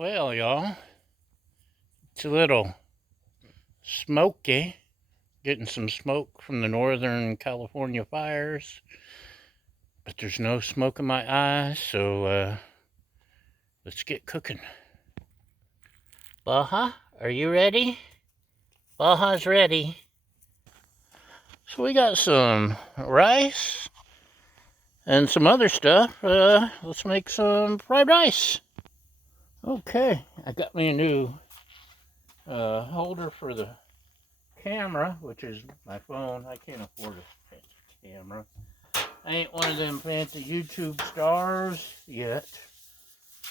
Well, y'all, it's a little smoky. Getting some smoke from the Northern California fires, but there's no smoke in my eyes, so let's get cooking. Baja, are you ready? Baja's ready. So we got some rice and some other stuff. Let's make some fried rice. Okay, I got me a new holder for the camera, which is my phone. I can't afford a fancy camera. I ain't one of them fancy YouTube stars yet,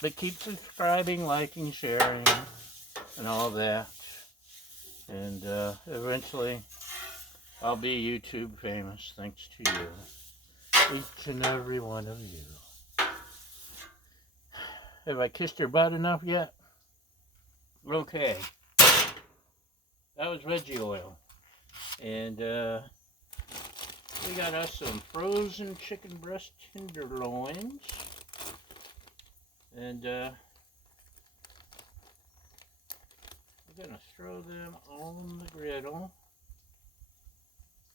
but keep subscribing, liking, sharing, and all that. And eventually, I'll be YouTube famous thanks to you, each and every one of you. Have I kissed your butt enough yet? Okay. That was veggie oil. And we got us some frozen chicken breast tenderloins. And we're going to throw them on the griddle.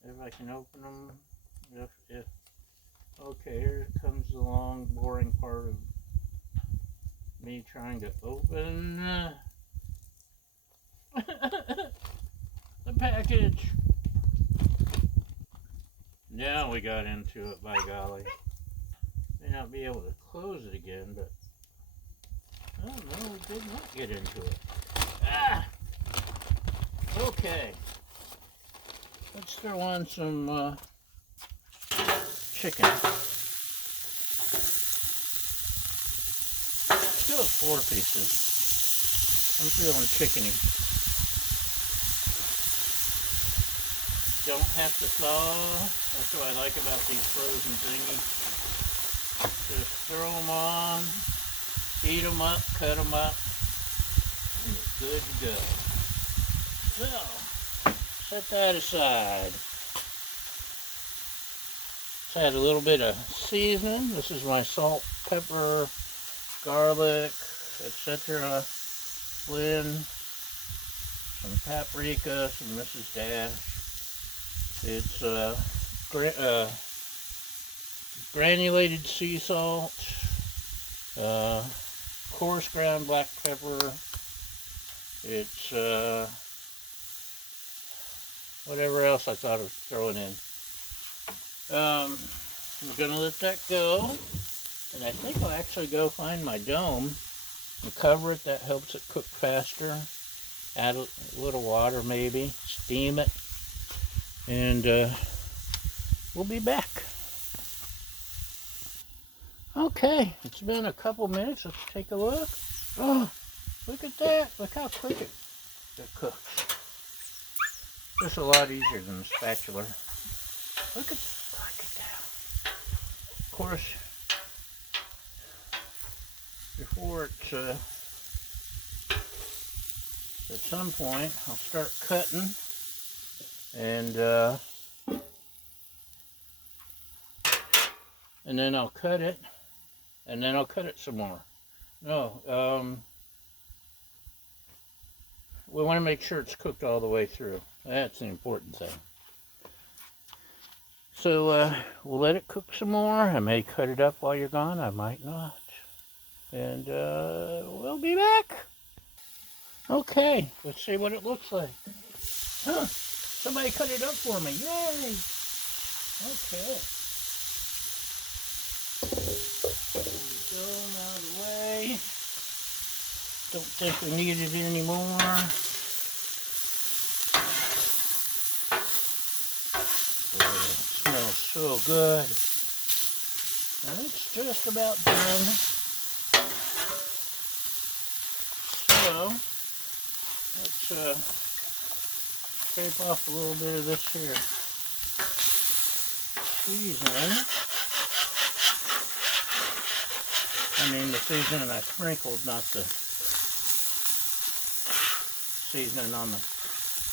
If I can open them. If okay, here comes the long, boring part of me trying to open the package. Now we got into it, by golly. May not be able to close it again, but oh no, we did not get into it. Ah! Okay. Let's throw on some chicken. Still have 4 pieces. I'm feeling chickeny. Don't have to thaw. That's what I like about these frozen thingies. Just throw them on, heat them up, cut them up, and it's good to go. So, set that aside. Let's add a little bit of seasoning. This is my salt, pepper, garlic, etc. blend. Some paprika, some Mrs. Dash. It's granulated sea salt, coarse ground black pepper. It's whatever else I thought of throwing in. I'm gonna let that go, and I think I'll actually go find my dome and cover it. That helps it cook faster. Add a little water maybe, steam it, and we'll be back. Okay, it's been a couple minutes. Let's take a look. Oh, look at that. Look how quick it cooks. Just a lot easier than the spatula. Look at that. Of course, before it's at some point, I'll start cutting, and then I'll cut it, and then I'll cut it some more. No, we want to make sure it's cooked all the way through. That's the important thing. So we'll let it cook some more. I may cut it up while you're gone. I might not. And we'll be back. Okay, let's see what it looks like. Huh, somebody cut it up for me. Yay! Okay. There we go, out of the way. Don't think we need it anymore. Oh, it smells so good. And it's just about done. So, let's scrape off a little bit of this here seasoning. I mean the seasoning I sprinkled, not the seasoning on the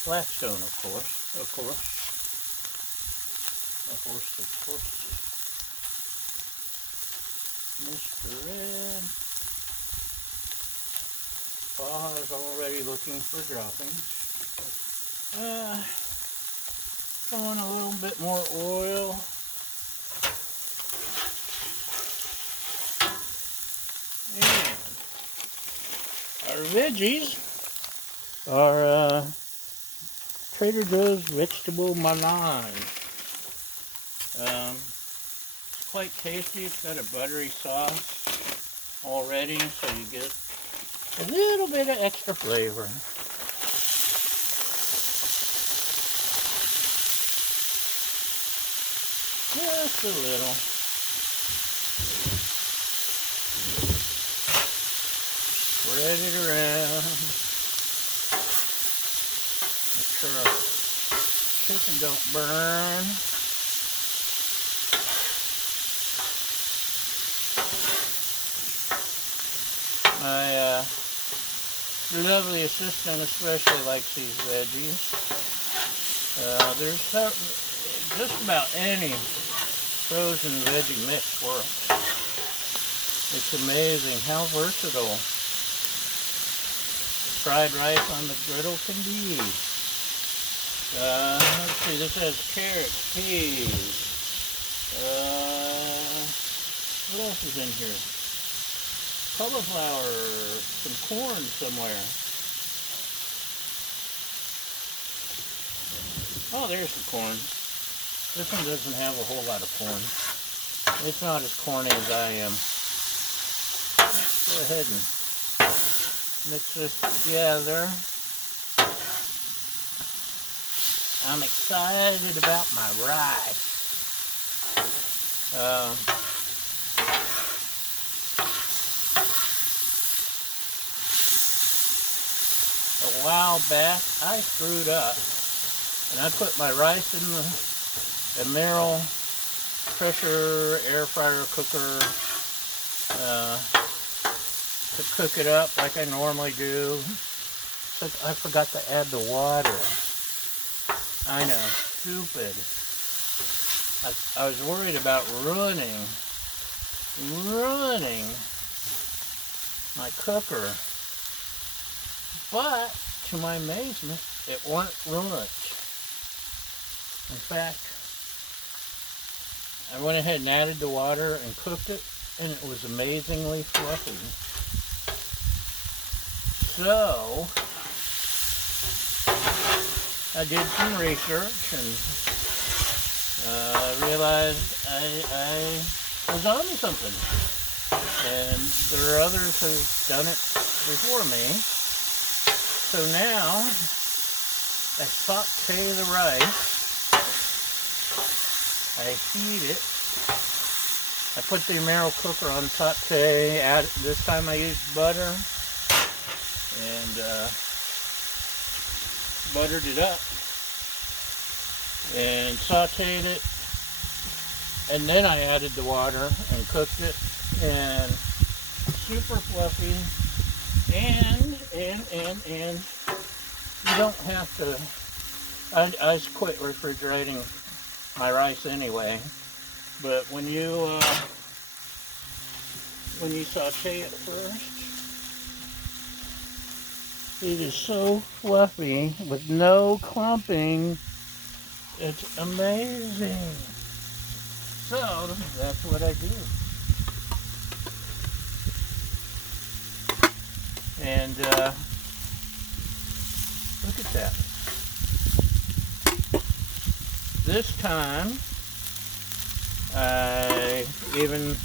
Blackstone, of course. Of course. Mr. Red. Baja's already looking for droppings. Throwing a little bit more oil. And our veggies are Trader Joe's vegetable melange. It's quite tasty. It's got a buttery sauce already, so you get a little bit of extra flavor. Just a little. Spread it around. Make sure our chicken don't burn. My lovely assistant especially likes these veggies. There's just about any frozen veggie mix works. It's amazing how versatile fried rice on the griddle can be. Let's see, this has carrots, peas. What else is in here? Cauliflower, some corn somewhere. Oh, there's the corn. This one doesn't have a whole lot of corn. It's not as corny as I am. Let's go ahead and mix this together. I'm excited about my rice. A while back, I screwed up, and I put my rice in the Merrill pressure air fryer cooker to cook it up like I normally do. But I forgot to add the water. I know, stupid. I was worried about ruining my cooker. But, to my amazement, it wasn't ruined. In fact, I went ahead and added the water and cooked it, and it was amazingly fluffy. So, I did some research and realized I was on to something. And there are others who've done it before me. So now, I saute the rice, I heat it, I put the Merrill cooker on saute, this time I used butter, and buttered it up, and sauteed it, and then I added the water and cooked it, and super fluffy. And you don't have to, I quit refrigerating my rice anyway, but when you saute it first, it is so fluffy with no clumping, it's amazing. So, that's what I do. And look at that. This time, I even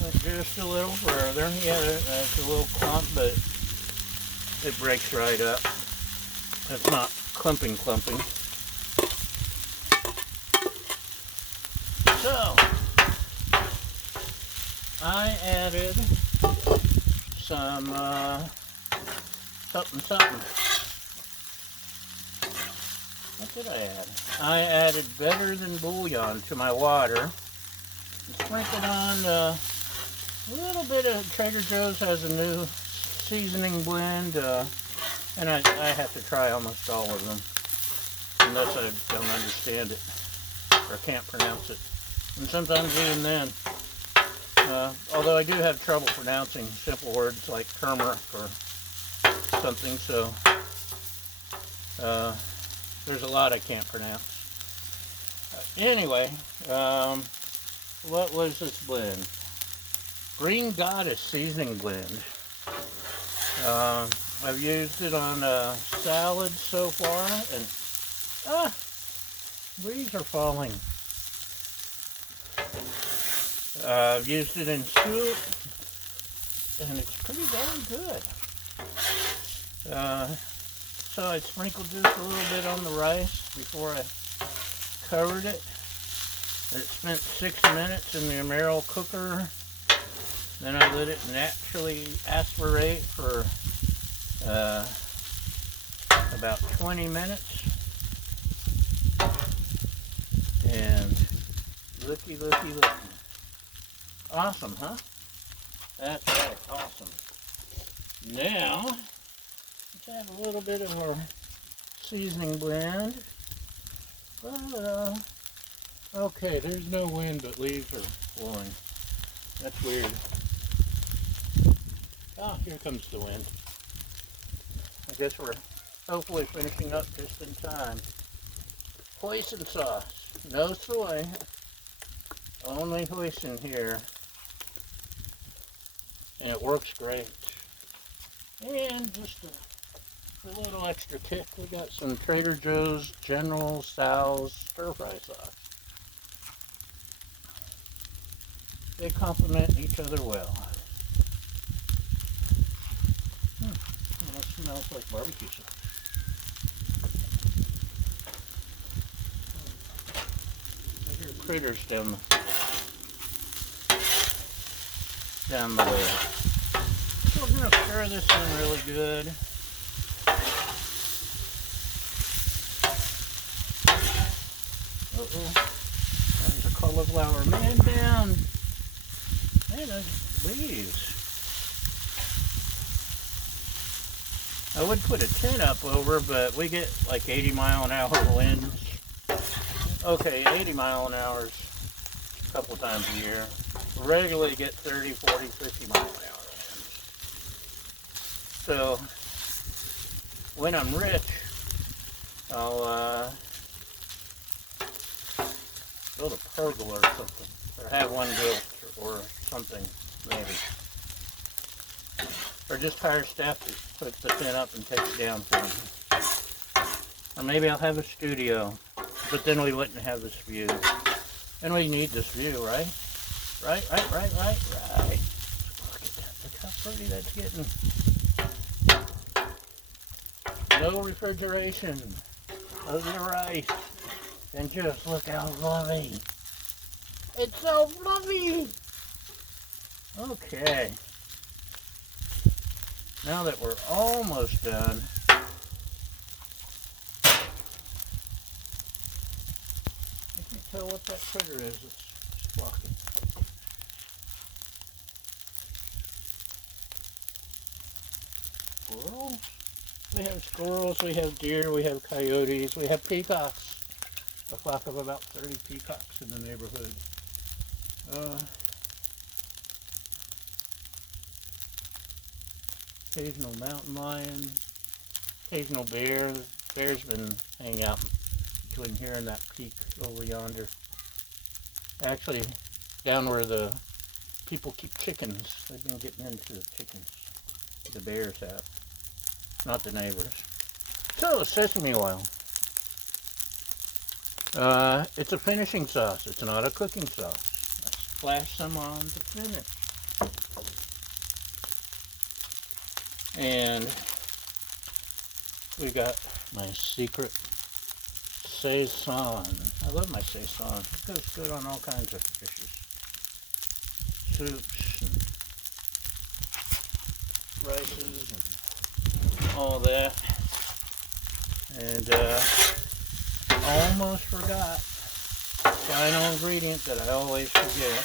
went just a little further. Yeah, that's a little clump, but it breaks right up. It's not clumping. So, I added some something. What did I add? I added Better Than Bullion to my water. And sprinkled on a little bit of Trader Joe's has a new seasoning blend, and I have to try almost all of them, unless I don't understand it or can't pronounce it. And sometimes even then. Although I do have trouble pronouncing simple words like turmeric or something, so there's a lot I can't pronounce. Anyway, what was this blend? Green Goddess seasoning blend. I've used it on salads so far, and leaves are falling. I've used it in soup, and it's pretty darn good. So I sprinkled just a little bit on the rice before I covered it. It spent 6 minutes in the Emerald cooker. Then I let it naturally aspirate for about 20 minutes. And looky. Awesome, huh? That's right, awesome. Now, let's add a little bit of our seasoning blend. Okay, there's no wind, but leaves are blowing. That's weird. Ah, here comes the wind. I guess we're hopefully finishing up just in time. Hoisin sauce. No soy. Only hoisin here. And it works great. And just for a little extra kick, we got some Trader Joe's General Tso's stir-fry sauce. They complement each other well. That smells like barbecue sauce. I hear critters down the way. So we're going to stir this in really good. There's a cauliflower man down. Man, those leaves. I would put a tent up over, but we get like 80-mile-an-hour winds. Okay, 80 mile an hour a couple times a year. We regularly get 30, 40, 50 mile an hour winds. So when I'm rich, I'll build a pergola or something, or have one built, or something, maybe. Or just hire staff to put the tent up and take it down for me. Or maybe I'll have a studio, but then we wouldn't have this view. And we need this view, right? Right. Look at that. Look how pretty that's getting. No refrigeration of the rice. And just look how fluffy. It's so fluffy. Okay. Now that we're almost done, I can't tell what that critter is that's flocking. Squirrels? We have squirrels, we have deer, we have coyotes, we have peacocks. A flock of about 30 peacocks in the neighborhood. Occasional mountain lion, occasional bear. The bear's been hanging out between here and that peak over yonder. Actually, down where the people keep chickens, they've been getting into the chickens. The bears have, not the neighbors. So, sesame oil. It's a finishing sauce. It's not a cooking sauce. I splash some on to finish. And we got my secret saison. I love my saison. It goes good on all kinds of dishes. Soups and rices and all that. And almost forgot. Final ingredient that I always forget.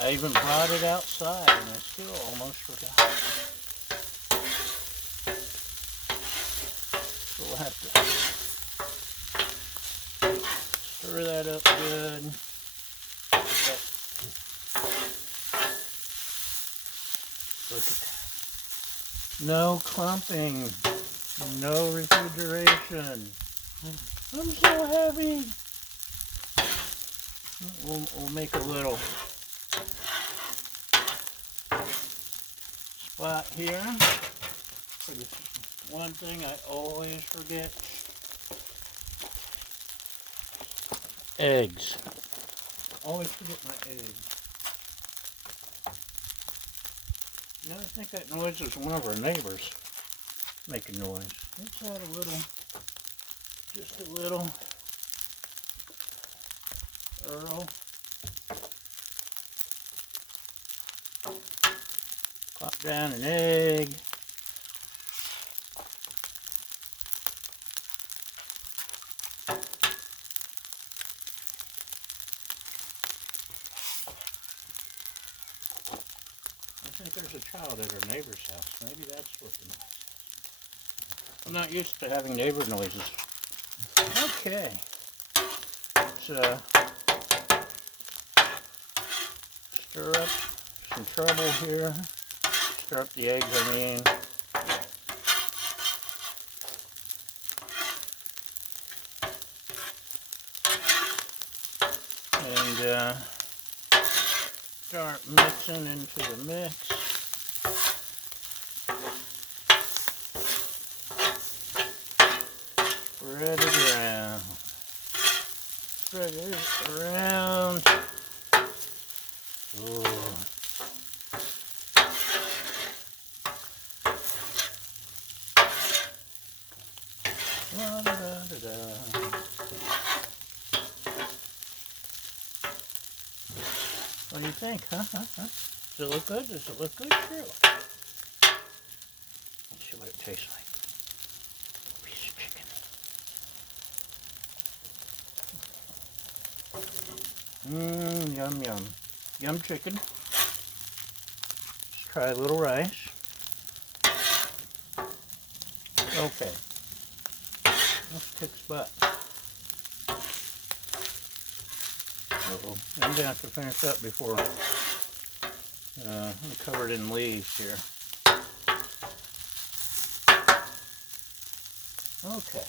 I even brought it outside and I still almost forgot. So we'll have to stir that up good. Look at that. No clumping. No refrigeration. I'm so heavy. We'll make a little spot here for this one thing I always forget. Eggs. Always forget my eggs. You know, I think that noise is one of our neighbors making noise. Let's add a little, just a little Earl. Pop down an egg. I think there's a child at our neighbor's house. Maybe that's what the noise is. I'm not used to having neighbor noises. Okay. Let's stir up some trouble here. Stir up the eggs, I mean. And start mixing into the mix. Spread it around. Spread it around. Ooh. Da, da, da, da. What do you think, huh? Does it look good? Does it look good? Sure. Let's see what it tastes like. Piece of chicken. Yum, yum. Yum chicken. Let's try a little rice. Okay. This kicks butt. Uh-oh. I'm gonna have to finish up before I'm covered in leaves here. Okay.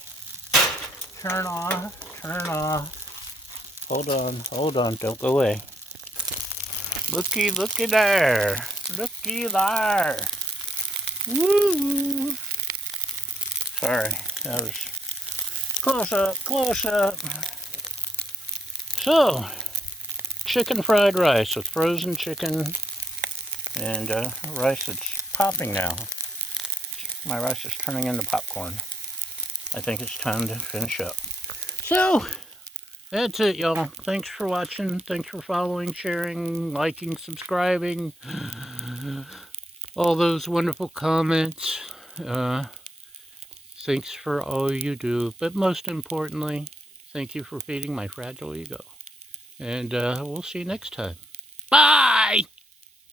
Turn off, turn off. Hold on, don't go away. Looky there. Looky there. Woo! Sorry, that was close up. So, chicken fried rice with frozen chicken and rice that's popping now. My rice is turning into popcorn. I think it's time to finish up. So, that's it, y'all. Thanks for watching. Thanks for following, sharing, liking, subscribing. All those wonderful comments. Thanks for all you do. But most importantly, thank you for feeding my fragile ego. And we'll see you next time. Bye!